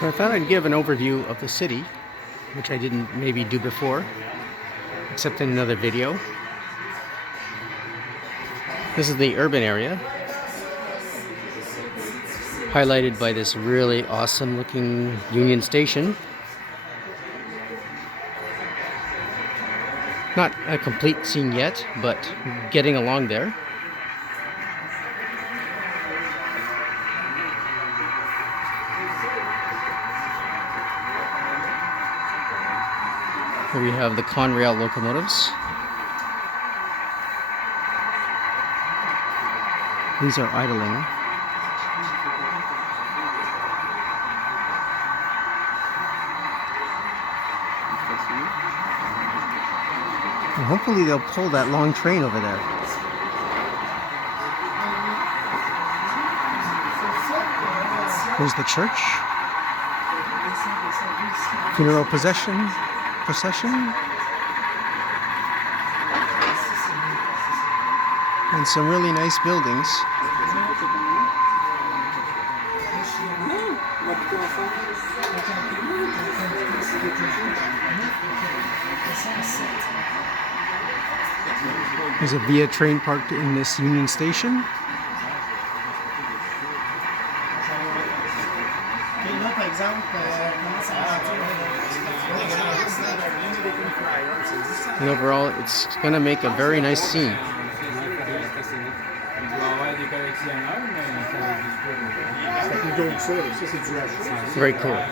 So I thought I'd give an overview of the city, which I didn't maybe do before, except in another video. This is the urban area, highlighted by this really awesome looking Union Station. Not a complete scene yet, but getting along there. Here we have the Montreal Locomotives. These are idling. And hopefully they'll pull that long train over there. Here's the church. Funeral procession. And some really nice buildings. There's a Via train parked in this Union Station. And overall, it's going to make a very nice scene. Very cool.